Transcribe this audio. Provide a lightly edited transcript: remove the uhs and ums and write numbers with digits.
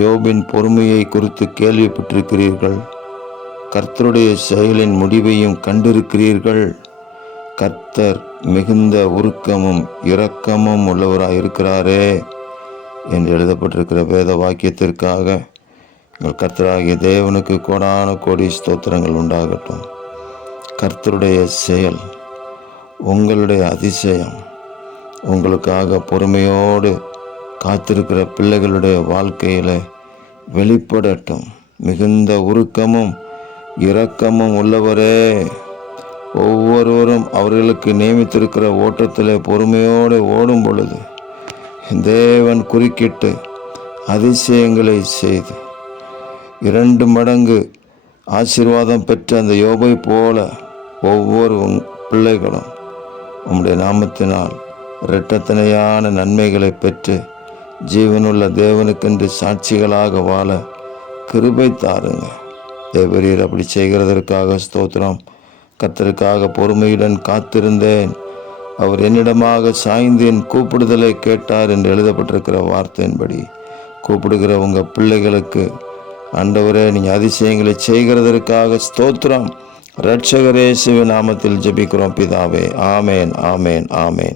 யோபின் பொறுமையை குறித்து கேள்விப்பட்டிருக்கிறீர்கள். கர்த்தருடைய செயலின் முடிவையும் கண்டிருக்கிறீர்கள். கர்த்தர் மிகுந்த உருக்கமும் இரக்கமும் உள்ளவராயிருக்கிறாரே என்று எழுதப்பட்டிருக்கிற வேத வாக்கியத்திற்காக எங்கள் கர்த்தராகிய தேவனுக்கு கோடான கோடி ஸ்தோத்திரங்கள் உண்டாகட்டும். கர்த்தருடைய செயல், உங்களுடைய அதிசயம், உங்களுக்காக பொறுமையோடு காத்திருக்கிற பிள்ளைகளுடைய வாழ்க்கையில் வெளிப்படட்டும். மிகுந்த உருக்கமும் இரக்கமும் உள்ளவரே, ஒவ்வொருவரும் அவர்களுக்கு நியமித்திருக்கிற ஓட்டத்தில் பொறுமையோடு ஓடும் பொழுது தேவன் குறுக்கிட்டு அதிசயங்களை செய்து 2 மடங்கு ஆசீர்வாதம் பெற்ற அந்த யோபை போல ஒவ்வொரு பிள்ளைகளும் உம்முடைய நாமத்தினால் இரட்டத்தனையான நன்மைகளை பெற்று ஜீவனுள்ள தேவனுக்கென்று சாட்சிகளாக வாழ கிருபை தாருங்க. தேவரீர் அப்படி செய்கிறதற்காக ஸ்தோத்திரம். கர்த்தருக்காக பொறுமையுடன் காத்திருந்தேன், அவர் என்னிடமாக சாய்ந்து என் கூப்பிடுதலை கேட்டார் என்று எழுதப்பட்டிருக்கிற வார்த்தையின்படி கூப்பிடுகிற உங்கள் பிள்ளைகளுக்கு ஆண்டவரே நீங்கள் அதிசயங்களை செய்கிறதற்காக ஸ்தோத்திரம். இரட்சகர் இயேசுவின் நாமத்தில் ஜெபிக்கிறோம் பிதாவே. ஆமேன், ஆமேன், ஆமேன்.